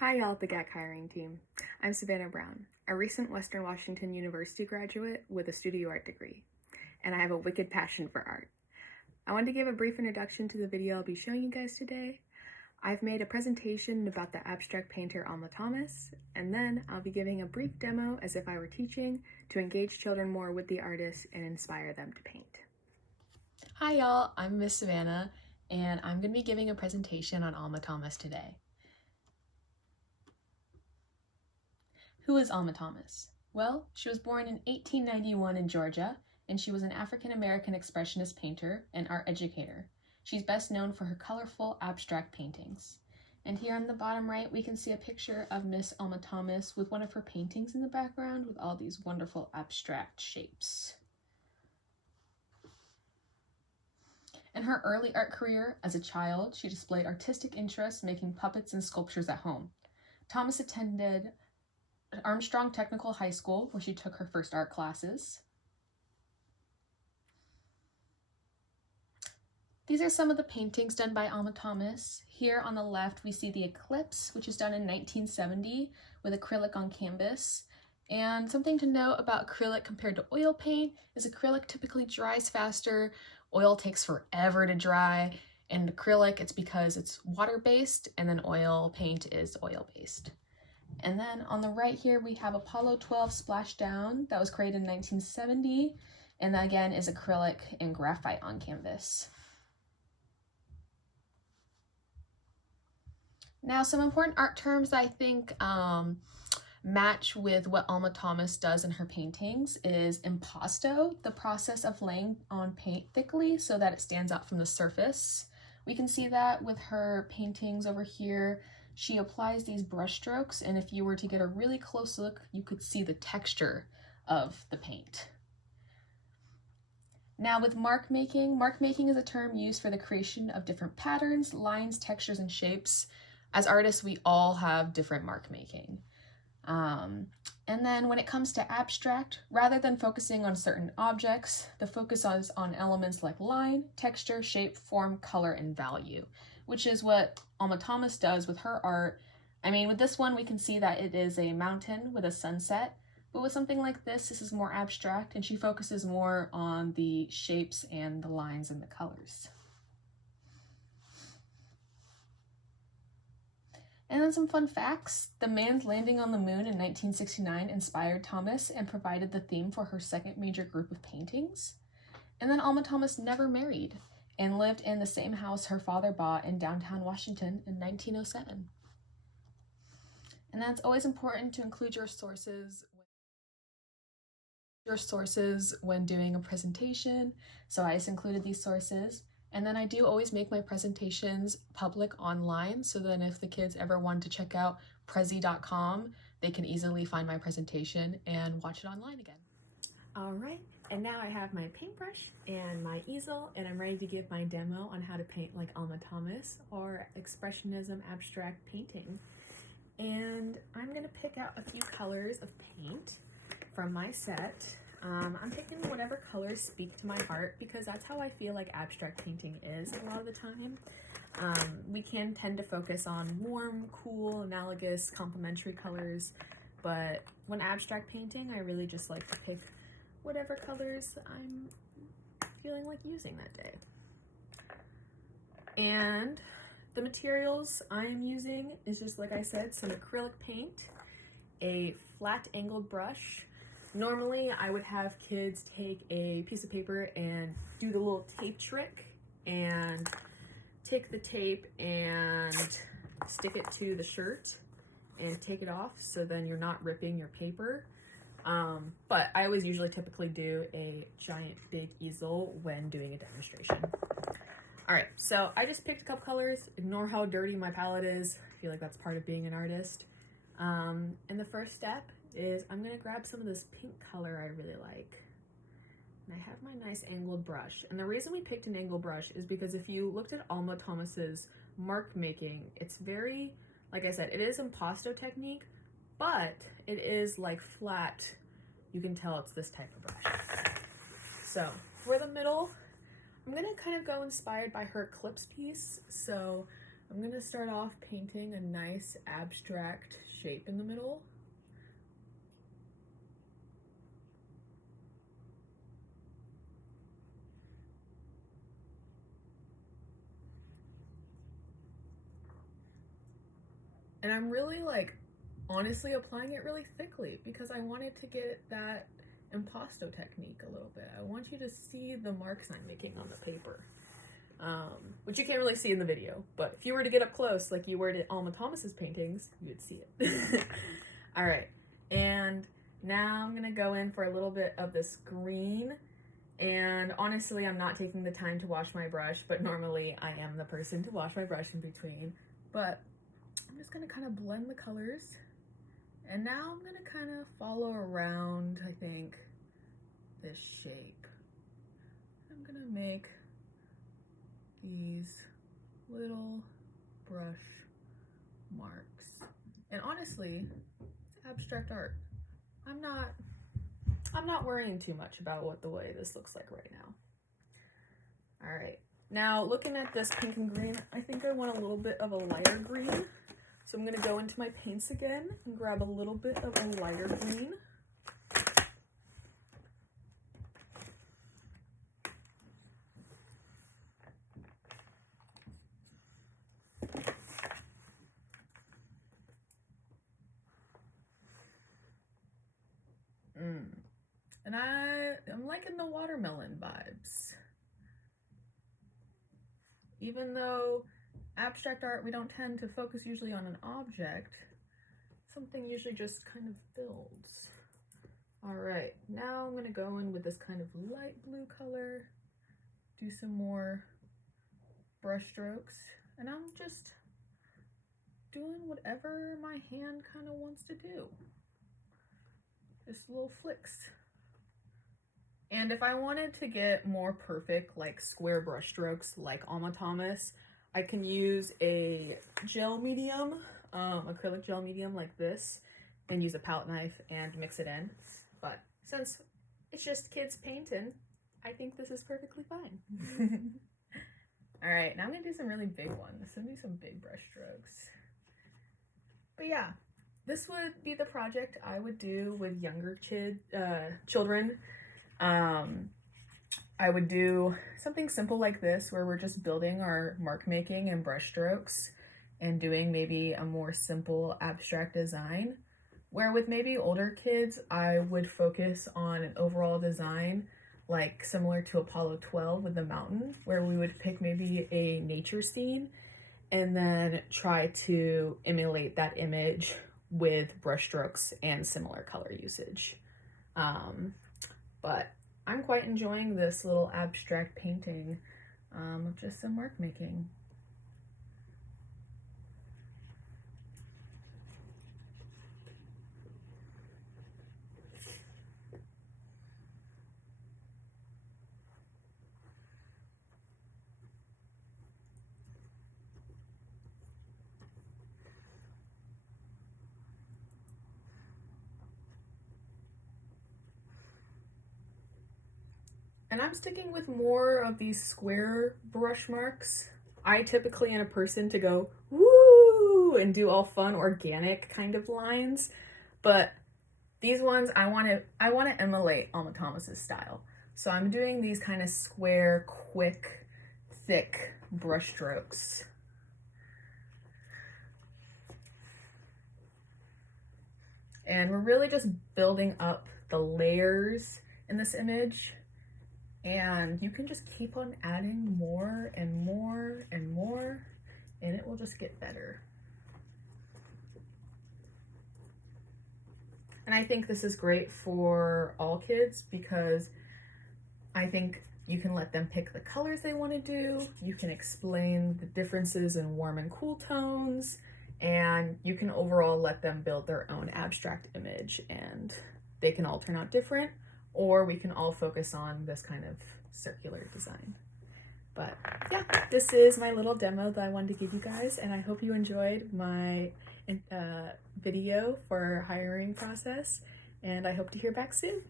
Hi y'all at the Gak hiring team. I'm Savannah Brown, a recent Western Washington University graduate with a studio art degree, and I have a wicked passion for art. I wanted to give a brief introduction to the video I'll be showing you guys today. I've made a presentation about the abstract painter Alma Thomas, and then I'll be giving a brief demo as if I were teaching to engage children more with the artist and inspire them to paint. Hi y'all, I'm Miss Savannah, and I'm going to be giving a presentation on Alma Thomas today. Who is Alma Thomas? Well, she was born in 1891 in Georgia, and she was an African-American expressionist painter and art educator. She's best known for her colorful abstract paintings. And here on the bottom right, we can see a picture of Miss Alma Thomas with one of her paintings in the background with all these wonderful abstract shapes. In her early art career as a child, she displayed artistic interests making puppets and sculptures at home. Thomas attended Armstrong Technical High School, where she took her first art classes. These are some of the paintings done by Alma Thomas. Here on the left, we see the Eclipse, which is done in 1970 with acrylic on canvas. And something to note about acrylic compared to oil paint is acrylic typically dries faster, oil takes forever to dry, and acrylic, it's because it's water-based, and then oil paint is oil-based. And then on the right here, we have Apollo 12 Splashdown that was created in 1970, and that again is acrylic and graphite on canvas. Now, some important art terms that I think match with what Alma Thomas does in her paintings is impasto, the process of laying on paint thickly so that it stands out from the surface. We can see that with her paintings over here. She applies these brush strokes, and if you were to get a really close look, you could see the texture of the paint. Now with mark making is a term used for the creation of different patterns, lines, textures, and shapes. As artists, we all have different mark making. And then when it comes to abstract, rather than focusing on certain objects, the focus is on elements like line, texture, shape, form, color, and value, which is what Alma Thomas does with her art. I mean, with this one, we can see that it is a mountain with a sunset, but with something like this is more abstract, and she focuses more on the shapes and the lines and the colors. And then some fun facts. The man's landing on the moon in 1969 inspired Thomas and provided the theme for her second major group of paintings. And then Alma Thomas never married and lived in the same house her father bought in downtown Washington in 1907. And that's always important to include your sources when doing a presentation. So I just included these sources. And then I do always make my presentations public online, so then if the kids ever want to check out prezi.com, they can easily find my presentation and watch it online again. All right, and now I have my paintbrush and my easel, and I'm ready to give my demo on how to paint like Alma Thomas or expressionism abstract painting. And I'm gonna pick out a few colors of paint from my set. I'm picking whatever colors speak to my heart because that's how I feel like abstract painting is a lot of the time. We can tend to focus on warm, cool, analogous, complementary colors, but when abstract painting, I really just like to pick whatever colors I'm feeling like using that day. And the materials I'm using is just, like I said, some acrylic paint, a flat angled brush. Normally, I would have kids take a piece of paper and do the little tape trick and take the tape and stick it to the shirt and take it off so then you're not ripping your paper. But I always typically do a giant big easel when doing a demonstration. All right, so I just picked a couple colors. Ignore how dirty my palette is. I feel like that's part of being an artist. And the first step is I'm gonna grab some of this pink color I really like. And I have my nice angled brush. And the reason we picked an angled brush is because if you looked at Alma Thomas's mark making, it's very, like I said, it is impasto technique, but it is like flat. You can tell it's this type of brush. So for the middle, I'm gonna kind of go inspired by her Eclipse piece. So I'm gonna start off painting a nice abstract shape in the middle. And I'm really like honestly applying it really thickly because I wanted to get that impasto technique a little bit. I want you to see the marks I'm making on the paper, which you can't really see in the video, but if you were to get up close like you were to Alma Thomas's paintings, you'd see it. All right, and now I'm gonna go in for a little bit of this green, and honestly I'm not taking the time to wash my brush, but normally I am the person to wash my brush in between, but I'm just gonna kind of blend the colors. And now I'm gonna kind of follow around, I think, this shape. I'm gonna make these little brush marks. And honestly, it's abstract art. I'm not worrying too much about what the way this looks like right now. All right, now looking at this pink and green, I think I want a little bit of a lighter green. So I'm gonna go into my paints again and grab a little bit of a lighter green. And I'm liking the watermelon vibes. Even though abstract art, we don't tend to focus usually on an object. Something usually just kind of builds. All right, now I'm gonna go in with this kind of light blue color, do some more brush strokes, and I'm just doing whatever my hand kind of wants to do. Just little flicks. And if I wanted to get more perfect, like square brush strokes like Alma Thomas, I can use a gel medium, acrylic gel medium like this, and use a palette knife and mix it in. But since it's just kids painting, I think this is perfectly fine. All right, now I'm gonna do some really big ones. I'm gonna do some big brush strokes. But yeah, this would be the project I would do with younger children. I would do something simple like this where we're just building our mark making and brush strokes and doing maybe a more simple abstract design, where with maybe older kids I would focus on an overall design like similar to Apollo 12 with the mountain, where we would pick maybe a nature scene and then try to emulate that image with brush strokes and similar color usage. But I'm quite enjoying this little abstract painting of just some mark making. And I'm sticking with more of these square brush marks. I typically am a person to go woo and do all fun organic kind of lines, but these ones I want to emulate Alma Thomas's style. So I'm doing these kind of square, quick, thick brush strokes. And we're really just building up the layers in this image. And you can just keep on adding more and more and more, and it will just get better. And I think this is great for all kids because I think you can let them pick the colors they want to do, you can explain the differences in warm and cool tones, and you can overall let them build their own abstract image, and they can all turn out different, or we can all focus on this kind of circular design. But yeah, this is my little demo that I wanted to give you guys, and I hope you enjoyed my video for hiring process, and I hope to hear back soon.